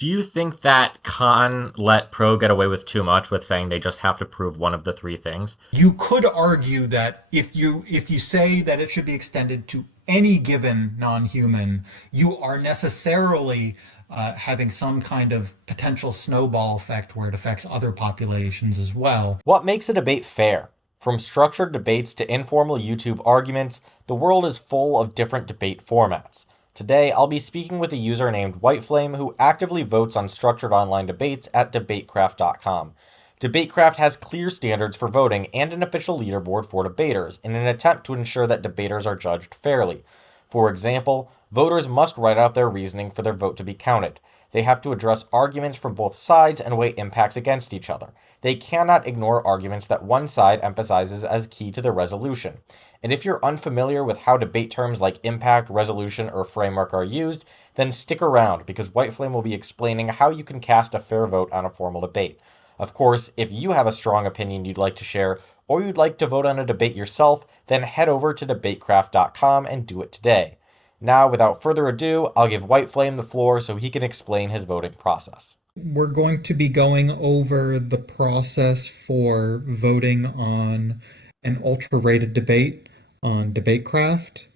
Do you think that Khan let pro get away with too much with saying they just have to prove one of the three things? You could argue that if you say that it should be extended to any given non-human, you are necessarily having some kind of potential snowball effect where it affects other populations as well. What makes a debate fair? From structured debates to informal YouTube arguments, the world is full of different debate formats. Today, I'll be speaking with a user named Whiteflame who actively votes on structured online debates at DebateCraft.com. DebateCraft has clear standards for voting and an official leaderboard for debaters in an attempt to ensure that debaters are judged fairly. For example, voters must write out their reasoning for their vote to be counted. They have to address arguments from both sides and weigh impacts against each other. They cannot ignore arguments that one side emphasizes as key to the resolution. And if you're unfamiliar with how debate terms like impact, resolution, or framework are used, then stick around because Whiteflame will be explaining how you can cast a fair vote on a formal debate. Of course, if you have a strong opinion you'd like to share, or you'd like to vote on a debate yourself, then head over to debatecraft.com and do it today. Now, without further ado, I'll give Whiteflame the floor so he can explain his voting process. We're going to be going over the process for voting on an ultra-rated debate on DebateCraft.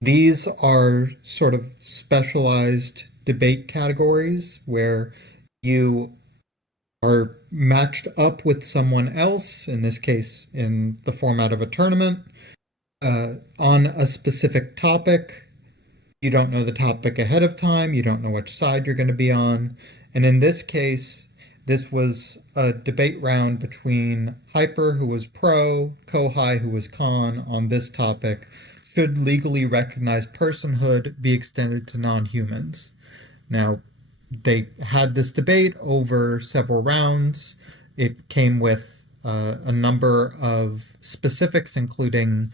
These are sort of specialized debate categories where you are matched up with someone else, in this case in the format of a tournament, on a specific topic. You don't know the topic ahead of time, you don't know which side you're going to be on. And in this case, this was a debate round between Hyper, who was pro, Kohai, who was con, on this topic. Should legally recognized personhood be extended to non-humans? Now, they had this debate over several rounds. It came with a number of specifics, including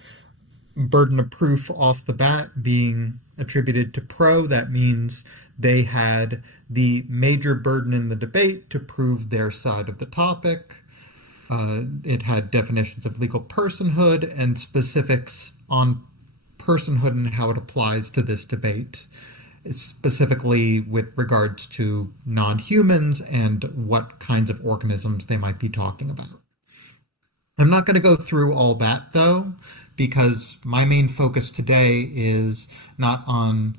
burden of proof off the bat being attributed to pro. That means they had the major burden in the debate to prove their side of the topic. It had definitions of legal personhood and specifics on personhood and how it applies to this debate, specifically with regards to non-humans and what kinds of organisms they might be talking about. I'm not going to go through all that, though, because my main focus today is not on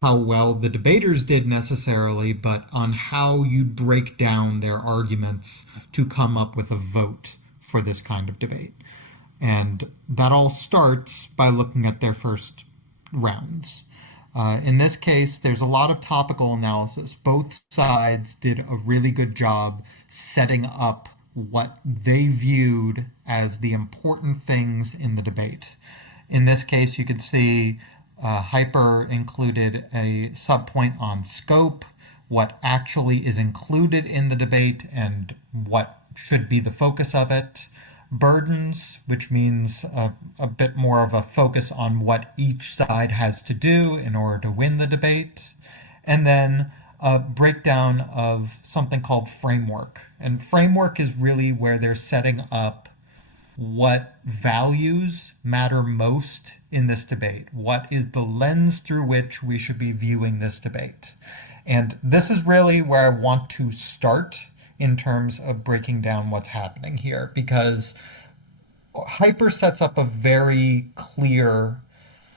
how well the debaters did necessarily, but on how you break down their arguments to come up with a vote for this kind of debate. And that all starts by looking at their first rounds. In this case, there's a lot of topical analysis. Both sides did a really good job setting up what they viewed as the important things in the debate. In this case, you can see Hyper included a subpoint on scope, what actually is included in the debate and what should be the focus of it. Burdens, which means a bit more of a focus on what each side has to do in order to win the debate. And then a breakdown of something called framework. And framework is really where they're setting up what values matter most in this debate. What is the lens through which we should be viewing this debate? And this is really where I want to start in terms of breaking down what's happening here, because Hyper sets up a very clear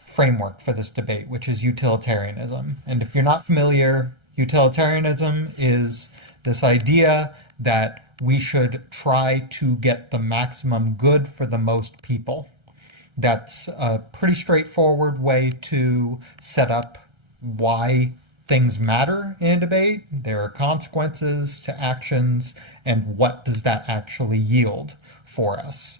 framework for this debate, which is utilitarianism. And if you're not familiar, utilitarianism is this idea that we should try to get the maximum good for the most people. That's a pretty straightforward way to set up why things matter in a debate. There are consequences to actions, and what does that actually yield for us?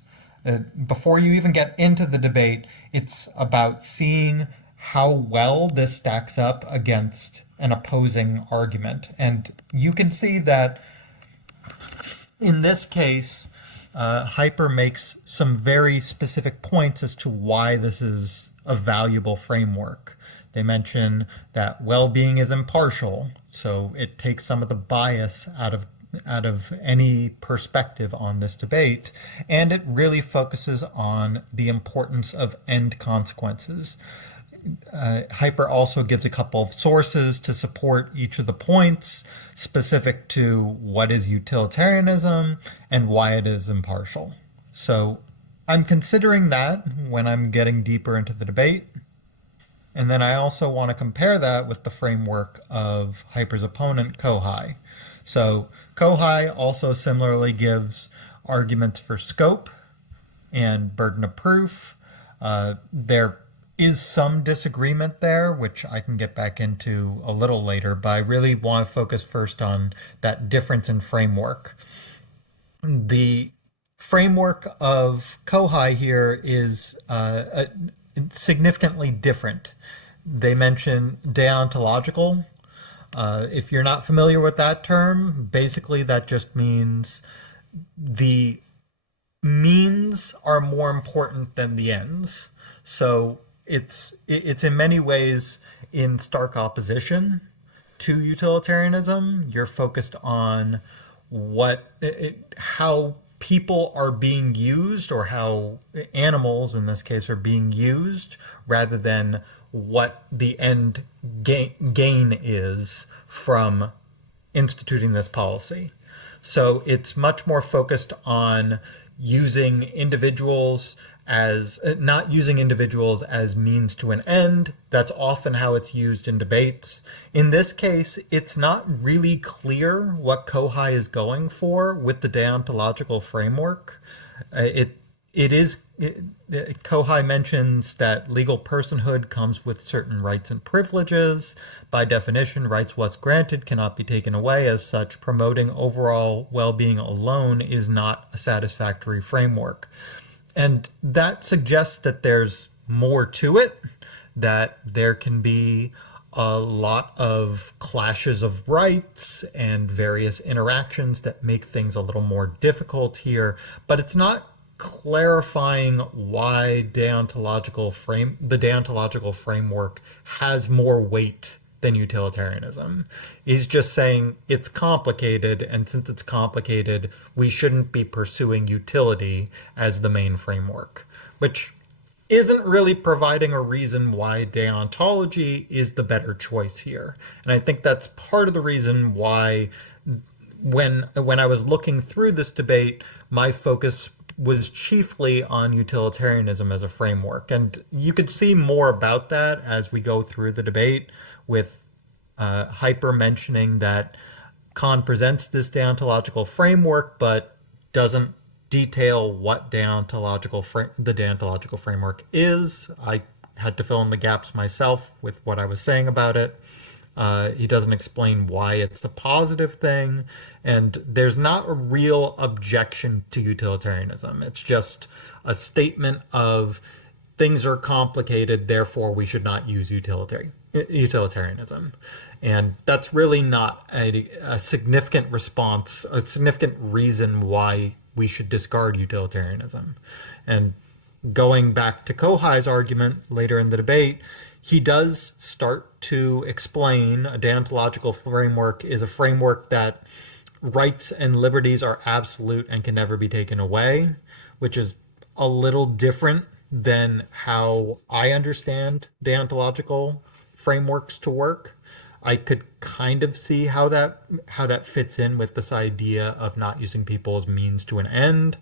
Before you even get into the debate, it's about seeing how well this stacks up against an opposing argument. And you can see that in this case, Hyper makes some very specific points as to why this is a valuable framework. They mention that well-being is impartial, so it takes some of the bias out of any perspective on this debate, and it really focuses on the importance of end consequences. Hyper also gives a couple of sources to support each of the points, specific to what is utilitarianism and why it is impartial. So I'm considering that when I'm getting deeper into the debate. And then I also want to compare that with the framework of Hyper's opponent, Kohai. So Kohai also similarly gives arguments for scope and burden of proof. There is some disagreement there, which I can get back into a little later, but I really want to focus first on that difference in framework. The framework of Kohai here is significantly different. They mention deontological. If you're not familiar with that term, basically that just means the means are more important than the ends. So it's in many ways in stark opposition to utilitarianism. You're focused on how people are being used, or how animals in this case are being used, rather than what the end gain is from instituting this policy. So it's much more focused on using individuals as not using individuals as means to an end. That's often how it's used in debates. In this case, it's not really clear what Kohai is going for with the deontological framework. Kohai mentions that legal personhood comes with certain rights and privileges. By definition, rights once granted cannot be taken away. As such, promoting overall well-being alone is not a satisfactory framework. And that suggests that there's more to it, that there can be a lot of clashes of rights and various interactions that make things a little more difficult here, but it's not clarifying why the deontological framework has more weight than utilitarianism. He's just saying it's complicated, and since it's complicated, we shouldn't be pursuing utility as the main framework, which isn't really providing a reason why deontology is the better choice here. And I think that's part of the reason why when I was looking through this debate, my focus was chiefly on utilitarianism as a framework. And you could see more about that as we go through the debate, with Hyper mentioning that Kant presents this deontological framework, but doesn't detail what the deontological framework is. I had to fill in the gaps myself with what I was saying about it. He doesn't explain why it's a positive thing, and there's not a real objection to utilitarianism. It's just a statement of things are complicated, therefore we should not use utilitarianism. And that's really not a significant response, a significant reason why we should discard utilitarianism. And going back to Kohai's argument later in the debate, he does start to explain a deontological framework is a framework that rights and liberties are absolute and can never be taken away, which is a little different than how I understand deontological frameworks to work. I could kind of see how that fits in with this idea of not using people as means to an end,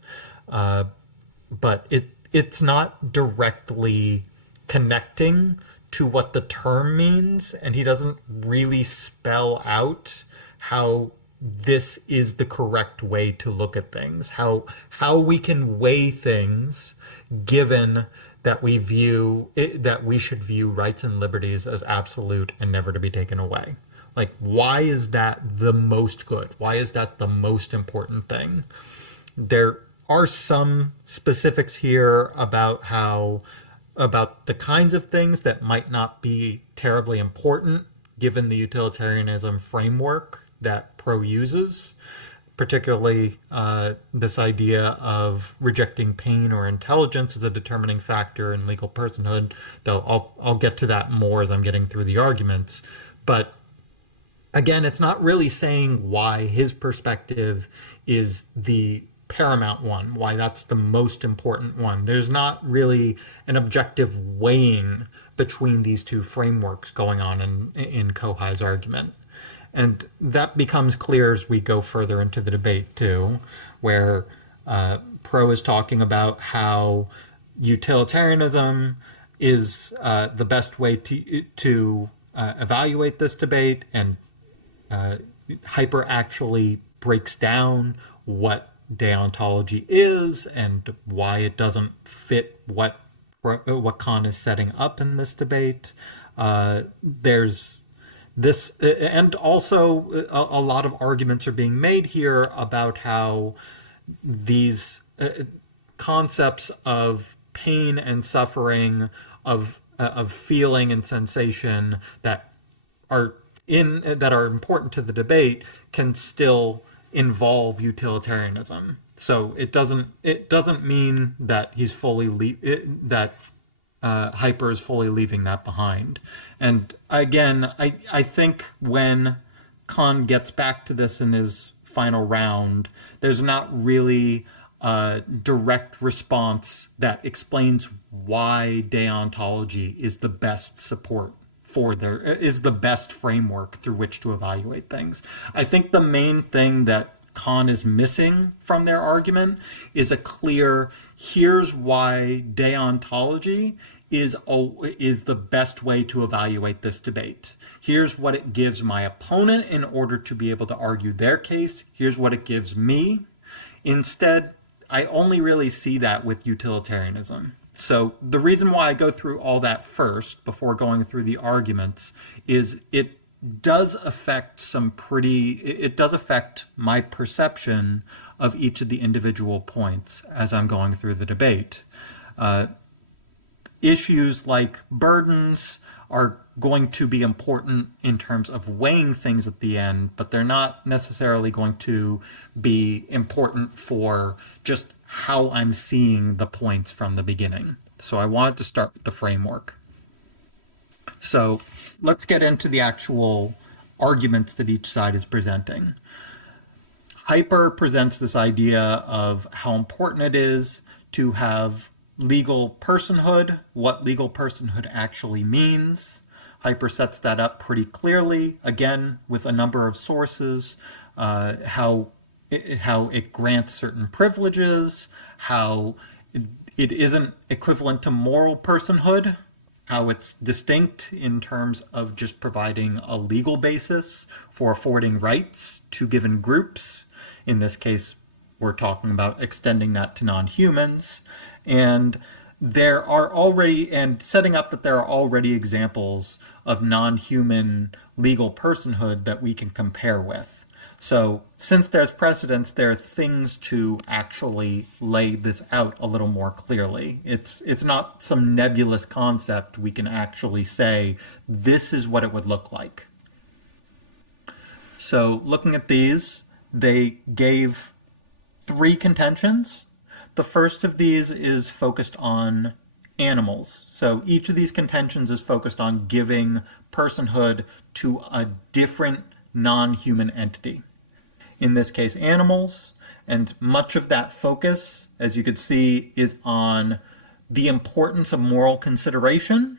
but it's not directly connecting to what the term means, and he doesn't really spell out how this is the correct way to look at things, how we can weigh things given that we should view rights and liberties as absolute and never to be taken away. Like, why is that the most good? Why is that the most important thing? There are some specifics here about the kinds of things that might not be terribly important given the utilitarianism framework that Pro uses, particularly this idea of rejecting pain or intelligence as a determining factor in legal personhood, though I'll get to that more as I'm getting through the arguments. But again, it's not really saying why his perspective is the paramount one, why that's the most important one. There's not really an objective weighing between these two frameworks going on in Kohai's argument. And that becomes clear as we go further into the debate, too, where Pro is talking about how utilitarianism is the best way to evaluate this debate, and Hyper actually breaks down what deontology is and why it doesn't fit what Khan is setting up in this debate. There's this, and also a lot of arguments are being made here about how these concepts of pain and suffering, of feeling and sensation that are important to the debate, can still involve utilitarianism. So it doesn't mean that he's fully that Hyper is fully leaving that behind. And again, I think when Khan gets back to this in his final round, there's not really a direct response that explains why deontology is the best support is the best framework through which to evaluate things. I think the main thing that Khan is missing from their argument is a clear, here's why deontology is the best way to evaluate this debate. Here's what it gives my opponent in order to be able to argue their case. Here's what it gives me. Instead, I only really see that with utilitarianism. So the reason why I go through all that first before going through the arguments is it does affect my perception of each of the individual points as I'm going through the debate. Issues like burdens are going to be important in terms of weighing things at the end, but they're not necessarily going to be important for just how I'm seeing the points from the beginning. So I wanted to start with the framework. So let's get into the actual arguments that each side is presenting. Hyper presents this idea of how important it is to have legal personhood, what legal personhood actually means. Hyper sets that up pretty clearly, again, with a number of sources, how it grants certain privileges, how it isn't equivalent to moral personhood, how it's distinct in terms of just providing a legal basis for affording rights to given groups. In this case, we're talking about extending that to non-humans. And setting up that there are already examples of non-human legal personhood that we can compare with. So since there's precedence, there are things to actually lay this out a little more clearly. It's not some nebulous concept. We can actually say, this is what it would look like. So looking at these, they gave 3 contentions. The first of these is focused on animals. So each of these contentions is focused on giving personhood to a different non-human entity. In this case, animals, and much of that focus, as you could see, is on the importance of moral consideration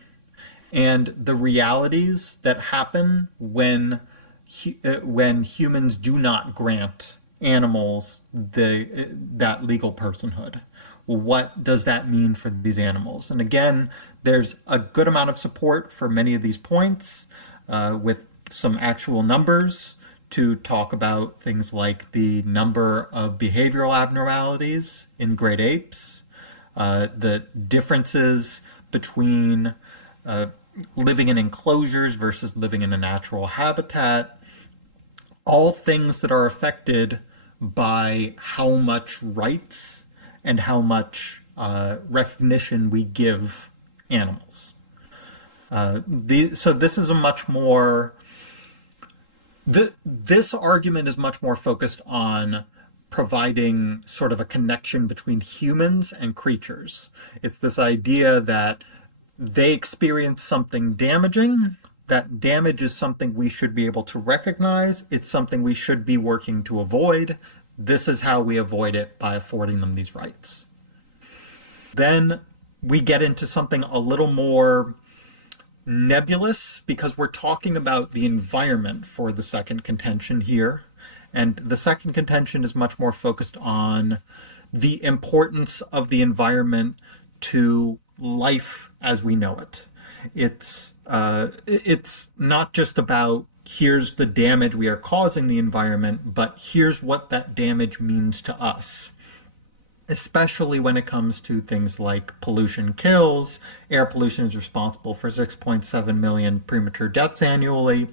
and the realities that happen when humans do not grant animals that legal personhood. Well, what does that mean for these animals? And again, there's a good amount of support for many of these points with some actual numbers to talk about things like the number of behavioral abnormalities in great apes, the differences between living in enclosures versus living in a natural habitat, all things that are affected by how much rights and how much recognition we give animals. So this is a much more... This argument is much more focused on providing sort of a connection between humans and creatures. It's this idea that they experience something damaging. That damage is something we should be able to recognize. It's something we should be working to avoid. This is how we avoid it, by affording them these rights. Then we get into something a little more nebulous because we're talking about the environment for the second contention here. And the second contention is much more focused on the importance of the environment to life as we know it. It's not just about here's the damage we are causing the environment, but here's what that damage means to us, especially when it comes to things like pollution kills. Air pollution is responsible for 6.7 million premature deaths annually,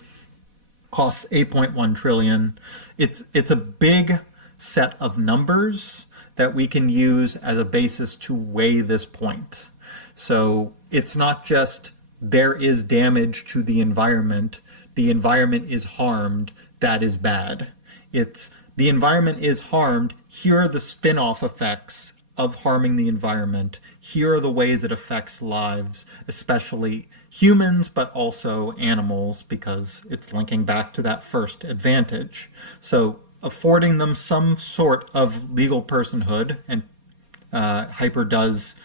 costs 8.1 trillion. It's a big set of numbers that we can use as a basis to weigh this point. So it's not just there is damage to the environment is harmed, that is bad. It's the environment is harmed, here are the spin-off effects of harming the environment. Here are the ways it affects lives, especially humans, but also animals, because it's linking back to that first advantage. So affording them some sort of legal personhood, and Hyper does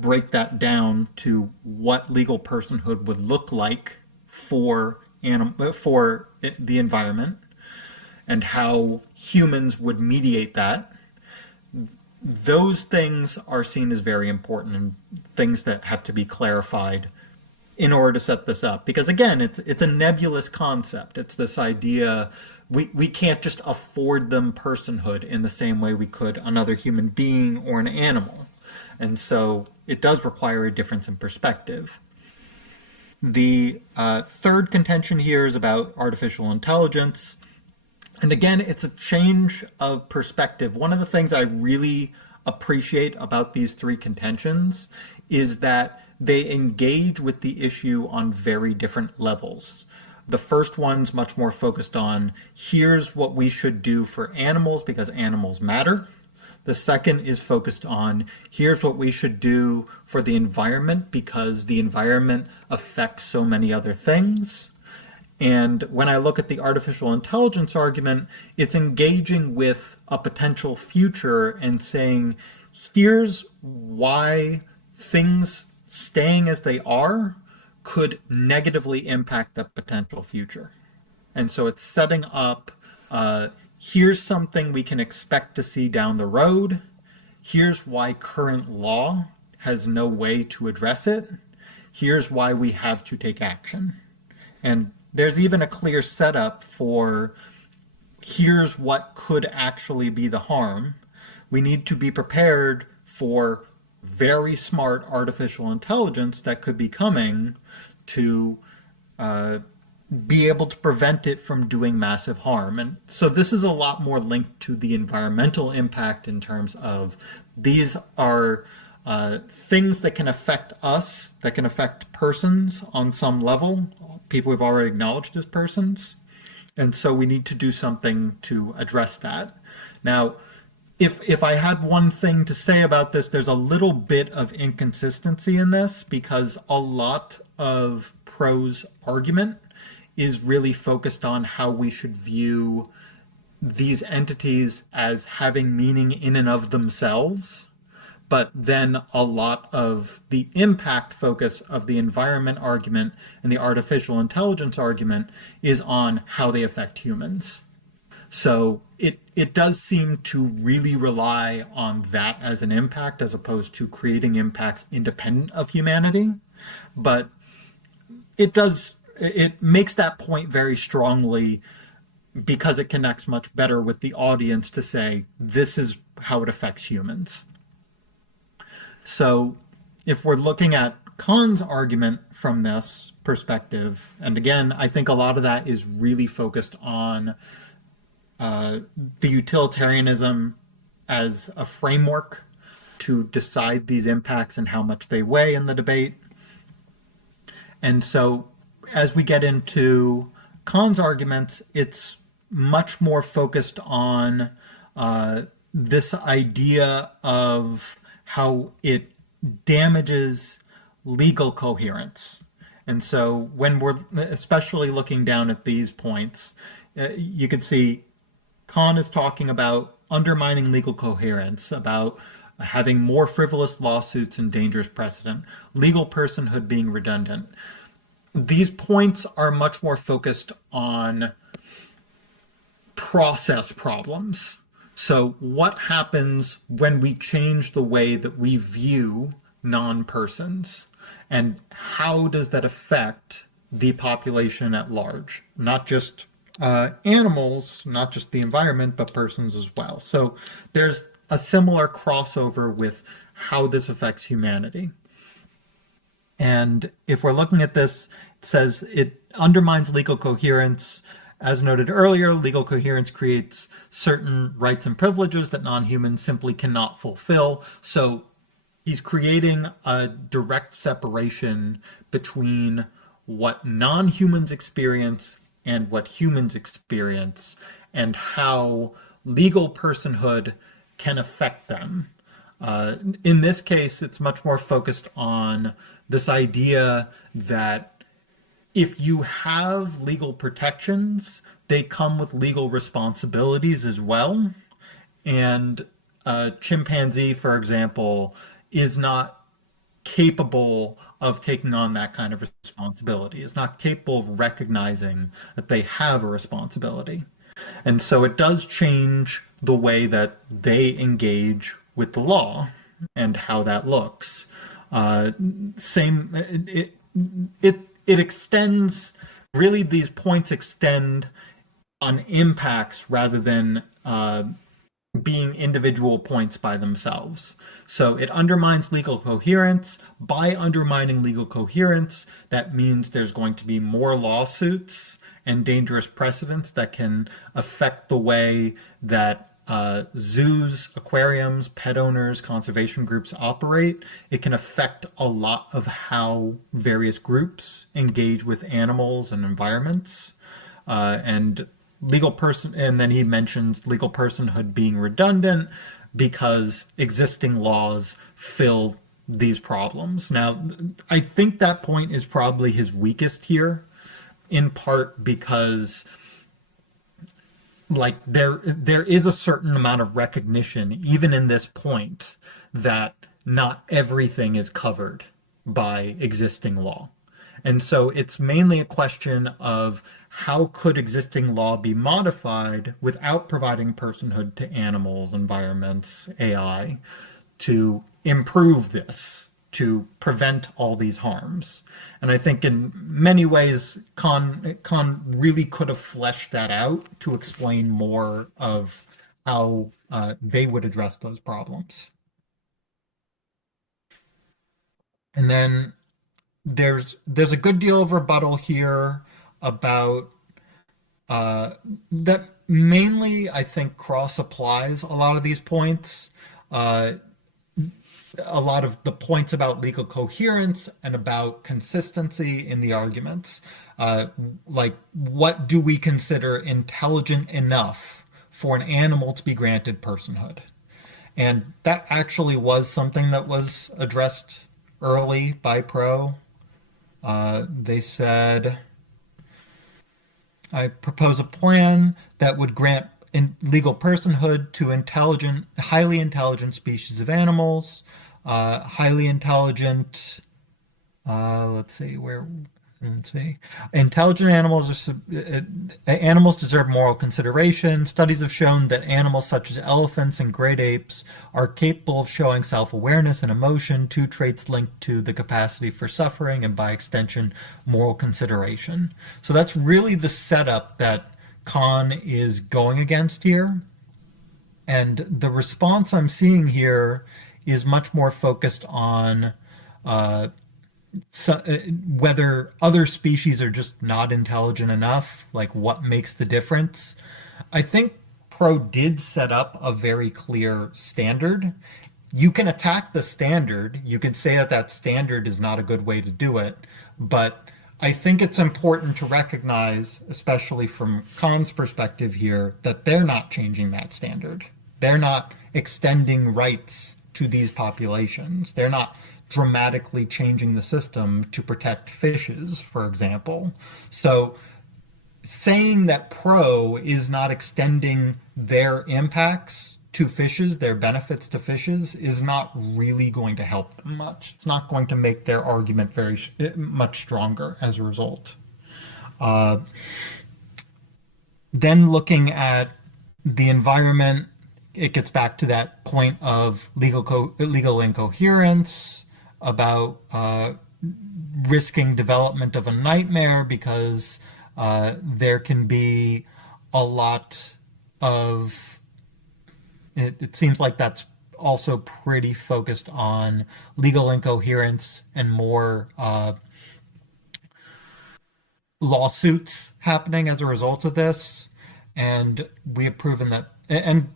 break that down to what legal personhood would look like for the environment, and how humans would mediate that. Those things are seen as very important and things that have to be clarified in order to set this up. Because again, it's a nebulous concept. It's this idea we can't just afford them personhood in the same way we could another human being or an animal. And so it does require a difference in perspective. The third contention here is about artificial intelligence. And again, it's a change of perspective. One of the things I really appreciate about these three contentions is that they engage with the issue on very different levels. The first one's much more focused on here's what we should do for animals because animals matter. The second is focused on here's what we should do for the environment because the environment affects so many other things. And when I look at the artificial intelligence argument, it's engaging with a potential future and saying, here's why things staying as they are could negatively impact the potential future. And so it's setting up, here's something we can expect to see down the road. Here's why current law has no way to address it. Here's why we have to take action. And there's even a clear setup for here's what could actually be the harm. We need to be prepared for very smart artificial intelligence that could be coming to be able to prevent it from doing massive harm. And so this is a lot more linked to the environmental impact in terms of these are things that can affect us, that can affect persons on some level, people we've already acknowledged as persons. And so we need to do something to address that. Now, if I had one thing to say about this, there's a little bit of inconsistency in this because a lot of Pro's argument is really focused on how we should view these entities as having meaning in and of themselves. But then a lot of the impact focus of the environment argument and the artificial intelligence argument is on how they affect humans. So it does seem to really rely on that as an impact as opposed to creating impacts independent of humanity. But it makes that point very strongly because it connects much better with the audience to say, this is how it affects humans. So if we're looking at Kahn's argument from this perspective, and again, I think a lot of that is really focused on the utilitarianism as a framework to decide these impacts and how much they weigh in the debate. And so as we get into Kahn's arguments, it's much more focused on this idea of how it damages legal coherence. And so when we're especially looking down at these points, you can see Kahn is talking about undermining legal coherence, about having more frivolous lawsuits and dangerous precedent, legal personhood being redundant. these points are much more focused on process problems. So, what happens when we change the way that we view non-persons? And how does that affect the population at large? Not just animals, not just the environment, but persons as well. So, there's a similar crossover with how this affects humanity. And if we're looking at this, it says it undermines legal coherence. As noted earlier, legal coherence creates certain rights and privileges that non-humans simply cannot fulfill. So he's creating a direct separation between what non-humans experience and what humans experience, and how legal personhood can affect them. In this case, it's much more focused on this idea that if you have legal protections, they come with legal responsibilities as well. And a chimpanzee, for example, is not capable of taking on that kind of responsibility, is not capable of recognizing that they have a responsibility. And so it does change the way that they engage with the law and how that looks. Same, it extends, really, these points extend on impacts rather than being individual points by themselves. So it undermines legal coherence. By undermining legal coherence, that means there's going to be more lawsuits and dangerous precedents that can affect the way that zoos, aquariums, pet owners, conservation groups operate. It can affect a lot of how various groups engage with animals and environments. And then he mentions legal personhood being redundant because existing laws fill these problems. Now, I think that point is probably his weakest here, in part because there is a certain amount of recognition, even in this point, that not everything is covered by existing law. And so it's mainly a question of how could existing law be modified without providing personhood to animals, environments, AI, to improve this, to prevent all these harms. And I think in many ways, Khan really could have fleshed that out to explain more of how they would address those problems. And then there's a good deal of rebuttal here about that mainly, I think, cross applies a lot of these points. A lot of the points about legal coherence and about consistency in the arguments. Like, what do we consider intelligent enough for an animal to be granted personhood? And that actually was something that was addressed early by Pro. They said, I propose a plan that would grant legal personhood to highly intelligent species of animals. Highly intelligent, let's see, intelligent animals deserve moral consideration. Studies have shown that animals such as elephants and great apes are capable of showing self-awareness and emotion, two traits linked to the capacity for suffering and, by extension, moral consideration. So that's really the setup that Khan is going against here. And the response I'm seeing here is much more focused on whether other species are just not intelligent enough, like what makes the difference. I think Pro did set up a very clear standard. You can attack the standard. You could say that standard is not a good way to do it, but I think it's important to recognize, especially from Khan's perspective here, that they're not changing that standard. They're not extending rights to these populations. They're not dramatically changing the system to protect fishes, for example. So saying that Pro is not extending their impacts to fishes, their benefits to fishes, is not really going to help them much. It's not going to make their argument very much stronger as a result. Then looking at the environment, it gets back to that point of legal incoherence, about risking development of a nightmare because there can be a lot of it seems like that's also pretty focused on legal incoherence and more lawsuits happening as a result of this. And we have proven that, and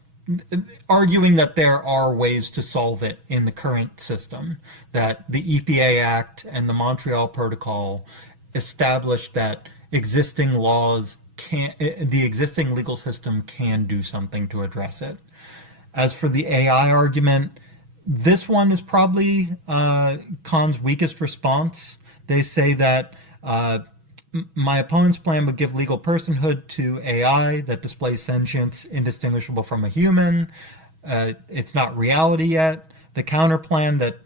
arguing that there are ways to solve it in the current system, that the EPA Act and the Montreal Protocol established that existing laws can, the existing legal system can do something to address it. As for the AI argument, this one is probably Khan's weakest response. They say that my opponent's plan would give legal personhood to AI that displays sentience indistinguishable from a human. It's not reality yet. The counter plan that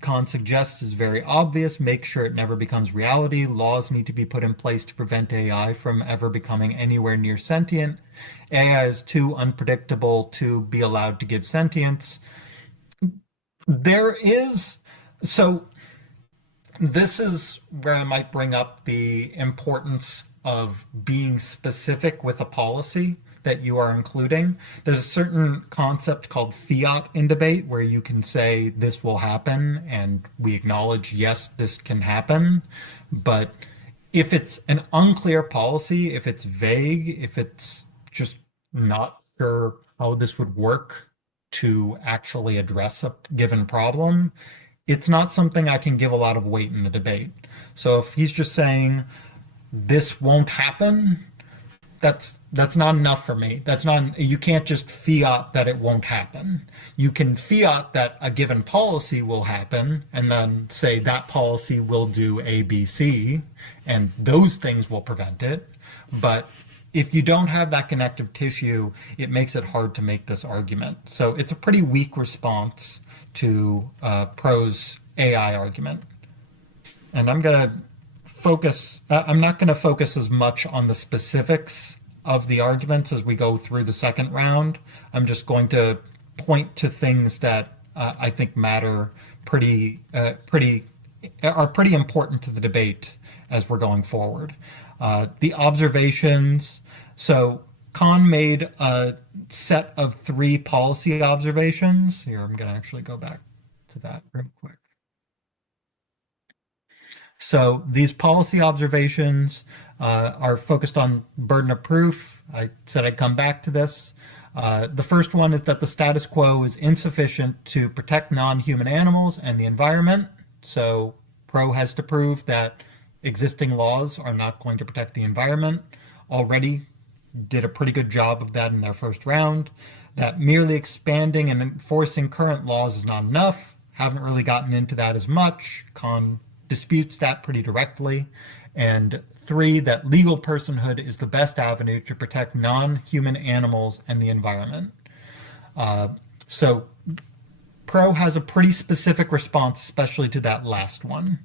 Khan suggests is very obvious. Make sure it never becomes reality. Laws need to be put in place to prevent AI from ever becoming anywhere near sentient. AI is too unpredictable to be allowed to give sentience. So this is where I might bring up the importance of being specific with a policy that you are including. There's a certain concept called fiat in debate where you can say this will happen and we acknowledge, yes, this can happen. But if it's an unclear policy, if it's vague, if it's just not sure how this would work to actually address a given problem, it's not something I can give a lot of weight in the debate. So if he's just saying this won't happen, that's not enough for me. You can't just fiat that it won't happen. You can fiat that a given policy will happen and then say that policy will do A, B, C, and those things will prevent it. But if you don't have that connective tissue, it makes it hard to make this argument. So it's a pretty weak response to Pro's AI argument. And I'm going to focus, I'm not going to focus as much on the specifics of the arguments as we go through the second round. I'm just going to point to things that I think matter are pretty important to the debate as we're going forward. The observations. So Khan made a set of 3 policy observations. Here, I'm going to actually go back to that real quick. So these policy observations are focused on burden of proof. I said I'd come back to this. The first one is that the status quo is insufficient to protect non-human animals and the environment. So Pro has to prove that existing laws are not going to protect the environment. Already did a pretty good job of that in their first round. That merely expanding and enforcing current laws is not enough. Haven't really gotten into that as much. Khan disputes that pretty directly. And 3, that legal personhood is the best avenue to protect non-human animals and the environment. So Pro has a pretty specific response, especially to that last one.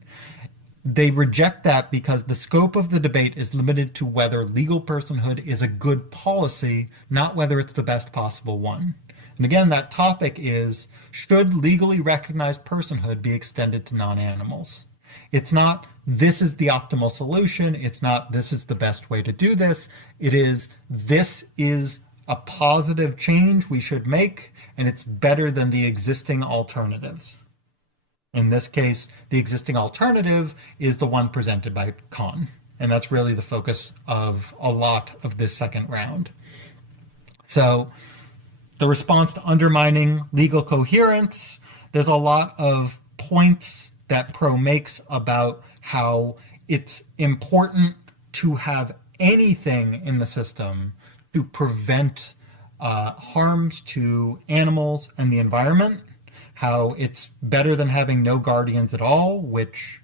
They reject that because the scope of the debate is limited to whether legal personhood is a good policy, not whether it's the best possible one. And again, that topic is, should legally recognized personhood be extended to non-animals? It's not, this is the optimal solution. It's not, this is the best way to do this. It is, this is a positive change we should make, and it's better than the existing alternatives. In this case, the existing alternative is the one presented by Khan. And that's really the focus of a lot of this second round. So the response to undermining legal coherence, there's a lot of points that Pro makes about how it's important to have anything in the system to prevent harms to animals and the environment. How it's better than having no guardians at all, which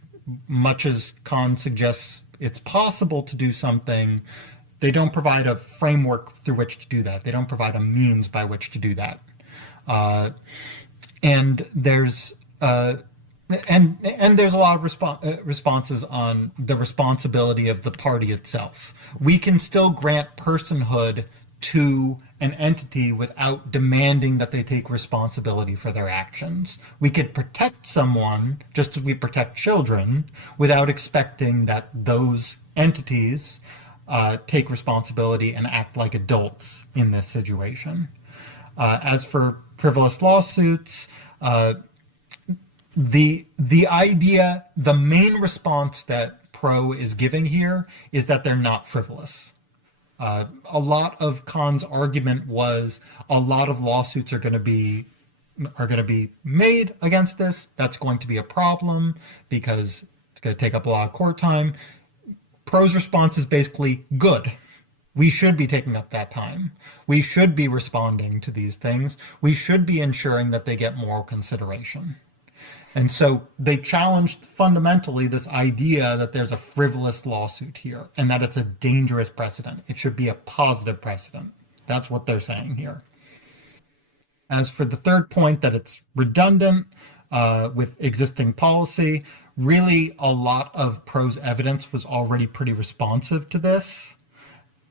much as Khan suggests it's possible to do something, they don't provide a framework through which to do that. They don't provide a means by which to do that. And there's there's a lot of responses on the responsibility of the party itself. We can still grant personhood to an entity without demanding that they take responsibility for their actions. We could protect someone just as we protect children without expecting that those entities take responsibility and act like adults in this situation. As for frivolous lawsuits, the idea, the main response that Pro is giving here is that they're not frivolous. A lot of Khan's argument was a lot of lawsuits are going to be made against this. That's going to be a problem because it's going to take up a lot of court time. Pro's response is basically good. We should be taking up that time. We should be responding to these things. We should be ensuring that they get moral consideration. And so they challenged fundamentally this idea that there's a frivolous lawsuit here and that it's a dangerous precedent. It should be a positive precedent. That's what they're saying here. As for the third point, that it's redundant with existing policy, really a lot of Pro's evidence was already pretty responsive to this,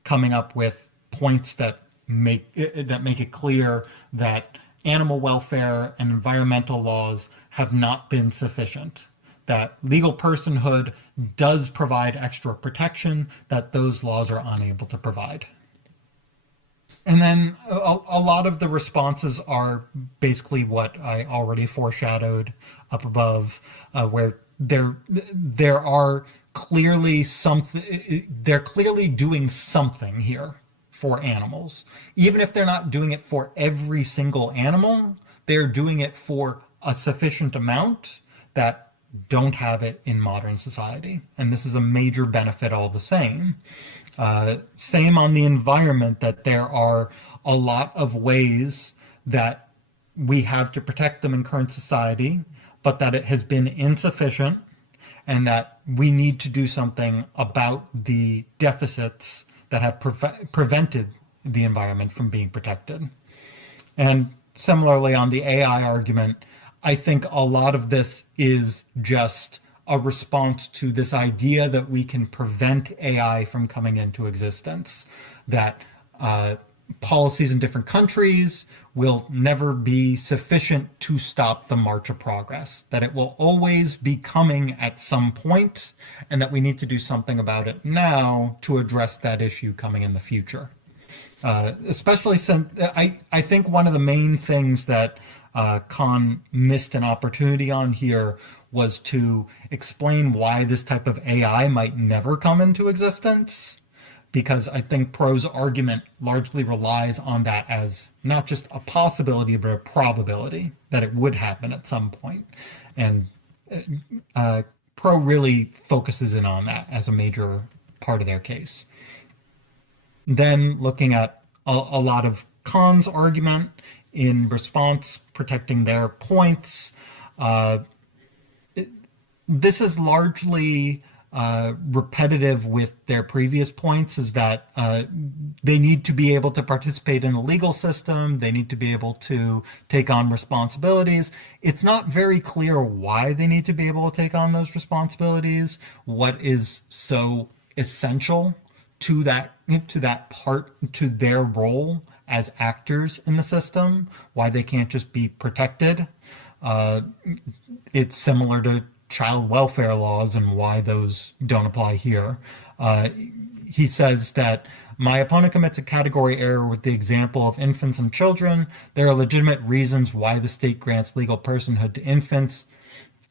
coming up with points that make it clear that animal welfare and environmental laws have not been sufficient, that legal personhood does provide extra protection that those laws are unable to provide. And then a lot of the responses are basically what I already foreshadowed up above, where there are clearly something, they're clearly doing something here for animals. Even if they're not doing it for every single animal, they're doing it for a sufficient amount that don't have it in modern society. And this is a major benefit all the same. Same on the environment, that there are a lot of ways that we have to protect them in current society, but that it has been insufficient and that we need to do something about the deficits that have prevented the environment from being protected. And similarly on the AI argument, I think a lot of this is just a response to this idea that we can prevent AI from coming into existence, that policies in different countries will never be sufficient to stop the march of progress, that it will always be coming at some point, and that we need to do something about it now to address that issue coming in the future. Especially since I think one of the main things that Khan missed an opportunity on here was to explain why this type of AI might never come into existence, because I think Pro's argument largely relies on that as not just a possibility, but a probability that it would happen at some point. And Pro really focuses in on that as a major part of their case. Then looking at a lot of Khan's argument in response, protecting their points. This is largely repetitive with their previous points, is that they need to be able to participate in the legal system. They need to be able to take on responsibilities. It's not very clear why they need to be able to take on those responsibilities, what is so essential to that part, to their role as actors in the system, why they can't just be protected. It's similar to child welfare laws and why those don't apply here. He says that my opponent commits a category error with the example of infants and children. There are legitimate reasons why the state grants legal personhood to infants.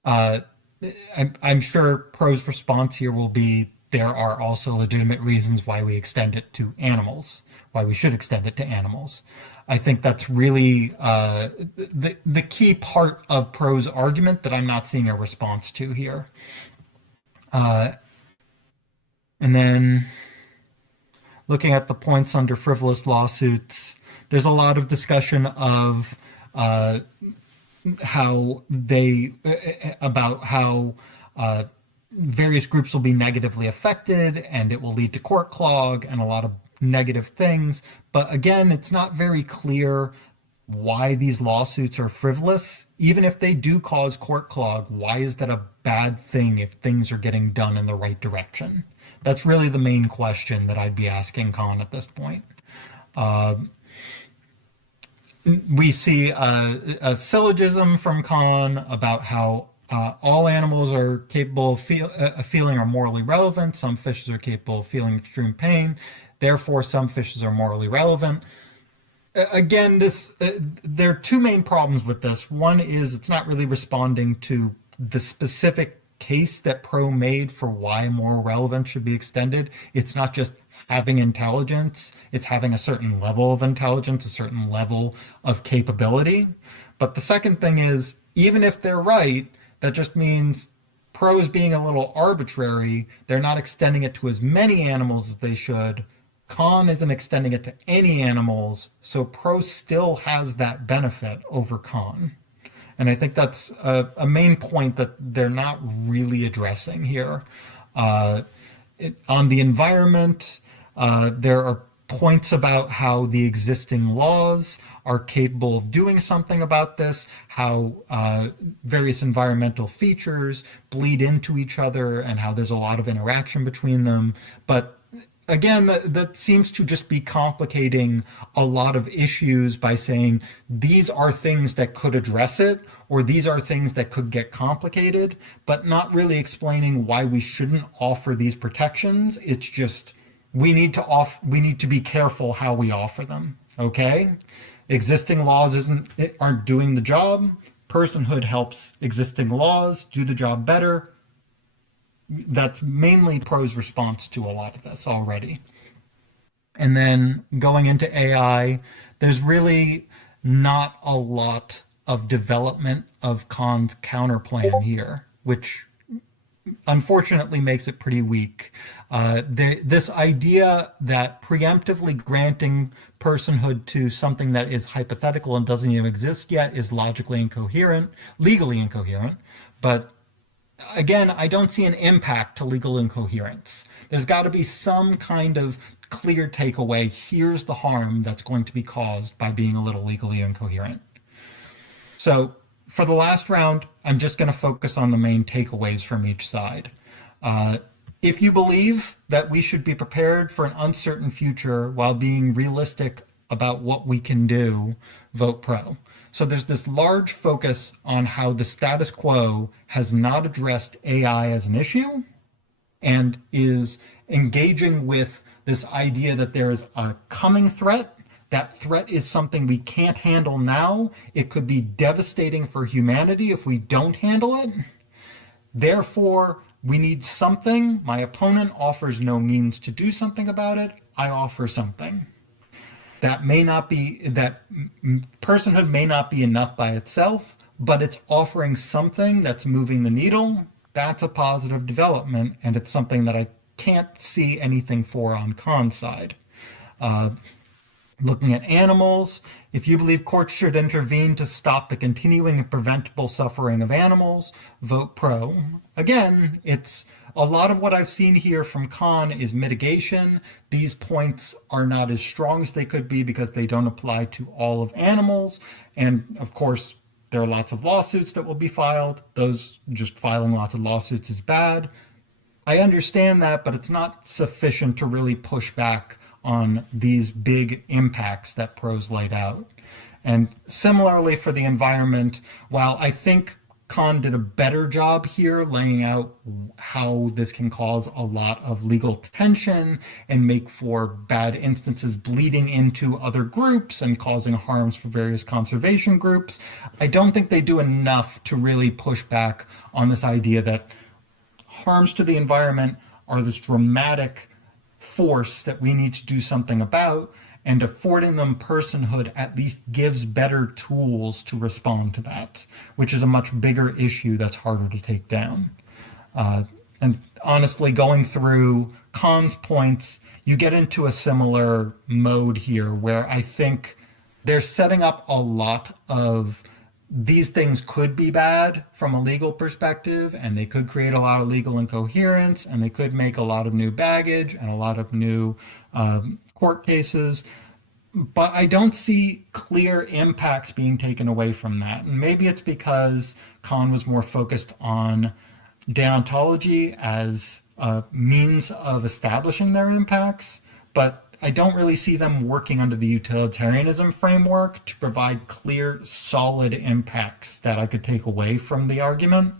I'm sure Pro's response here will be, there are also legitimate reasons why we extend it to animals, why we should extend it to animals. I think that's really the key part of Pro's argument that I'm not seeing a response to here. And then looking at the points under frivolous lawsuits, there's a lot of discussion of how various groups will be negatively affected and it will lead to court clog and a lot of negative things. But again, it's not very clear why these lawsuits are frivolous. Even if they do cause court clog, why is that a bad thing if things are getting done in the right direction? That's really the main question that I'd be asking Khan at this point. We see a syllogism from Khan about how all animals are capable of feeling are morally relevant. Some fishes are capable of feeling extreme pain. Therefore, some fishes are morally relevant. Again, there are two main problems with this. One is it's not really responding to the specific case that Pro made for why moral relevance should be extended. It's not just having intelligence, it's having a certain level of intelligence, a certain level of capability. But the second thing is, even if they're right, that just means Pro's being a little arbitrary. They're not extending it to as many animals as they should. Khan isn't extending it to any animals, so Pro still has that benefit over Khan. And I think that's a main point that they're not really addressing here. On the environment, there are points about how the existing laws are capable of doing something about this, how various environmental features bleed into each other, and how there's a lot of interaction between them. But again, that seems to just be complicating a lot of issues by saying these are things that could address it, or these are things that could get complicated, but not really explaining why we shouldn't offer these protections. It's just we need to be careful how we offer them. Okay? Existing laws aren't doing the job. Personhood helps existing laws do the job better. That's mainly Pro's response to a lot of this already. And then going into AI, there's really not a lot of development of Khan's counterplan here, which unfortunately makes it pretty weak. This idea that preemptively granting personhood to something that is hypothetical and doesn't even exist yet is logically incoherent, legally incoherent, but again, I don't see an impact to legal incoherence. There's got to be some kind of clear takeaway. Here's the harm that's going to be caused by being a little legally incoherent. So for the last round, I'm just going to focus on the main takeaways from each side. If you believe that we should be prepared for an uncertain future while being realistic about what we can do, vote Pro. So there's this large focus on how the status quo has not addressed AI as an issue and is engaging with this idea that there is a coming threat. That threat is something we can't handle now. It could be devastating for humanity if we don't handle it. Therefore, we need something. My opponent offers no means to do something about it. I offer something. That personhood may not be enough by itself, but it's offering something that's moving the needle. That's a positive development, and it's something that I can't see anything for on Khan's side. Looking at animals, if you believe courts should intervene to stop the continuing and preventable suffering of animals, vote Pro. Again, it's a lot of what I've seen here from Khan is mitigation. These points are not as strong as they could be because they don't apply to all of animals. And of course, there are lots of lawsuits that will be filed. Those just filing lots of lawsuits is bad. I understand that, but it's not sufficient to really push back on these big impacts that Pro's laid out. And similarly for the environment, while I think Khan did a better job here laying out how this can cause a lot of legal tension and make for bad instances bleeding into other groups and causing harms for various conservation groups, I don't think they do enough to really push back on this idea that harms to the environment are this dramatic force that we need to do something about, and affording them personhood at least gives better tools to respond to that, which is a much bigger issue that's harder to take down. And honestly, going through Khan's points, you get into a similar mode here where I think they're setting up a lot of these things could be bad from a legal perspective, and they could create a lot of legal incoherence, and they could make a lot of new baggage and a lot of new court cases. but I don't see clear impacts being taken away from that. And maybe it's because Kant was more focused on deontology as a means of establishing their impacts, but I don't really see them working under the utilitarianism framework to provide clear, solid impacts that I could take away from the argument.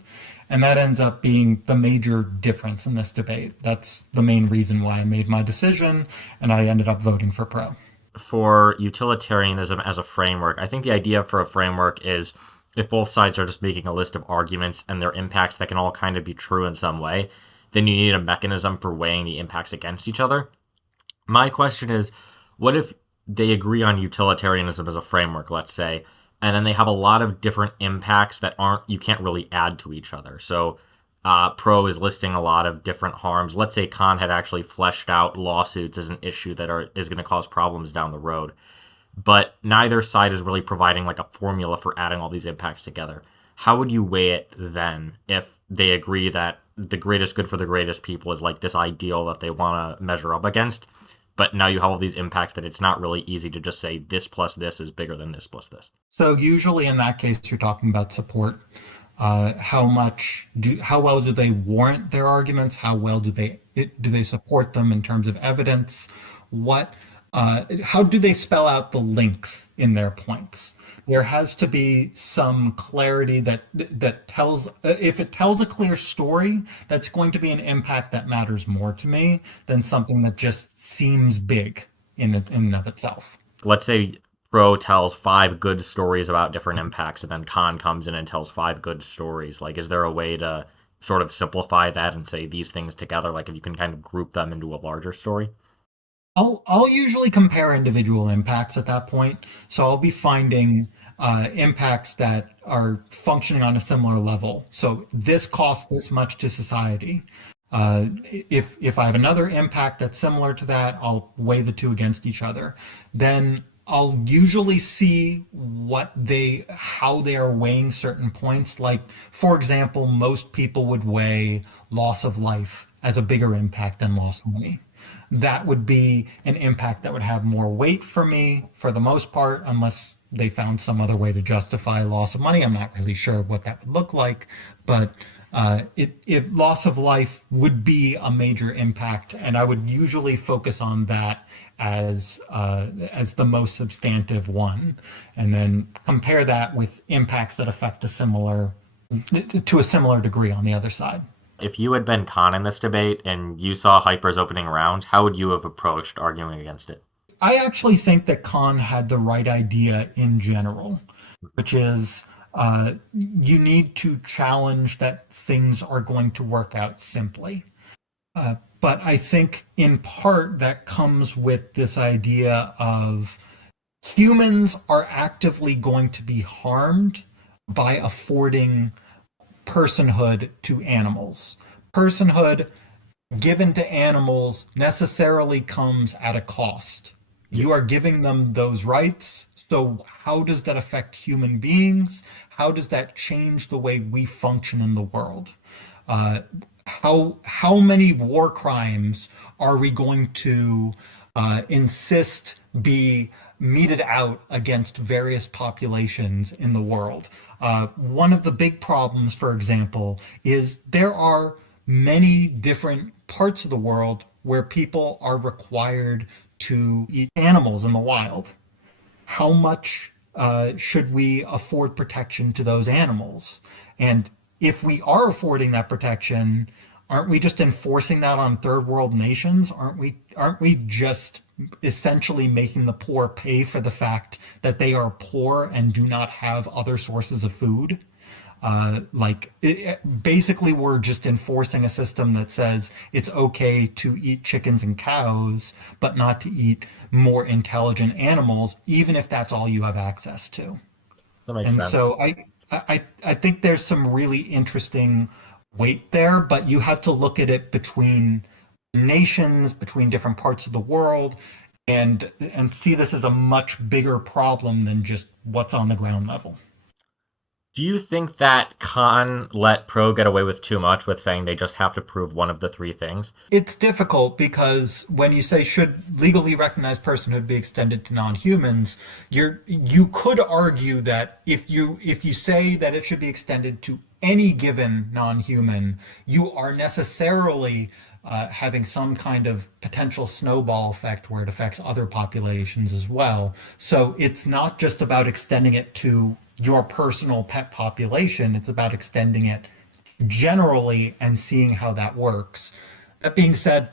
And that ends up being the major difference in this debate. That's the main reason why I made my decision, and I ended up voting for pro. For utilitarianism as a framework, I think the idea for a framework is if both sides are just making a list of arguments and their impacts that can all kind of be true in some way, then you need a mechanism for weighing the impacts against each other. My question is, what if they agree on utilitarianism as a framework, let's say, and then they have a lot of different impacts that you can't really add to each other. So pro is listing a lot of different harms. Let's say Kant had actually fleshed out lawsuits as an issue that is going to cause problems down the road, but neither side is really providing like a formula for adding all these impacts together. How would you weigh it then if they agree that the greatest good for the greatest people is like this ideal that they want to measure up against, but now you have all these impacts that it's not really easy to just say this plus this is bigger than this plus this? So usually in that case, you're talking about support. How well do they warrant their arguments? How well do they support them in terms of evidence? How do they spell out the links in their points? There has to be some clarity that tells, if it tells a clear story, that's going to be an impact that matters more to me than something that just seems big in and of itself. Let's say Pro tells 5 good stories about different impacts, and then Khan comes in and tells 5 good stories. Like, is there a way to sort of simplify that and say these things together? Like, if you can kind of group them into a larger story? I'll usually compare individual impacts at that point. So I'll be finding impacts that are functioning on a similar level. So this costs this much to society. If I have another impact that's similar to that, I'll weigh the two against each other. Then I'll usually see how they are weighing certain points. Like, for example, most people would weigh loss of life as a bigger impact than lost money. That would be an impact that would have more weight for me for the most part, unless they found some other way to justify loss of money. I'm not really sure what that would look like, but if loss of life would be a major impact, and I would usually focus on that as the most substantive one, and then compare that with impacts that affect to a similar degree on the other side. If you had been Khan in this debate and you saw Hyper's opening round, how would you have approached arguing against it? I actually think that Khan had the right idea in general, which is you need to challenge that things are going to work out simply. But I think in part that comes with this idea of humans are actively going to be harmed by affording personhood to animals. Personhood given to animals necessarily comes at a cost. You are giving them those rights. So how does that affect human beings? How does that change the way we function in the world? How many war crimes are we going to insist be meted out against various populations in the world? One of the big problems, for example, is there are many different parts of the world where people are required to eat animals in the wild. How much should we afford protection to those animals? And if we are affording that protection, aren't we just enforcing that on third world nations? Aren't we just essentially making the poor pay for the fact that they are poor and do not have other sources of food? Basically, we're just enforcing a system that says it's okay to eat chickens and cows, but not to eat more intelligent animals, even if that's all you have access to. That makes And sense. so I think there's some really interesting weight there, but you have to look at it between nations, between different parts of the world, and see this as a much bigger problem than just what's on the ground level. Do you think that Kant let pro get away with too much with saying they just have to prove one of the three things? It's difficult because when you say should legally recognized personhood be extended to non-humans, you could argue that if you say that it should be extended to any given non-human, you are necessarily having some kind of potential snowball effect where it affects other populations as well. So it's not just about extending it to your personal pet population, it's about extending it generally and seeing how that works. That being said,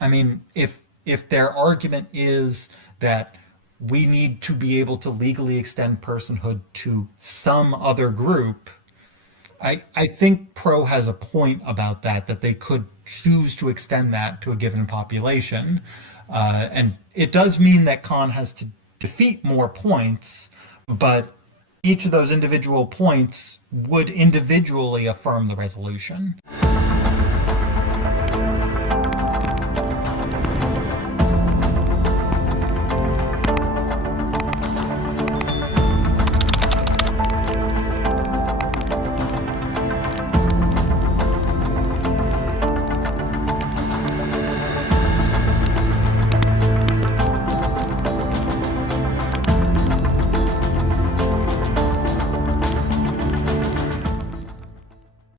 I mean, if their argument is that we need to be able to legally extend personhood to some other group, I think Pro has a point about that, that they could choose to extend that to a given population. And it does mean that Khan has to defeat more points, but each of those individual points would individually affirm the resolution.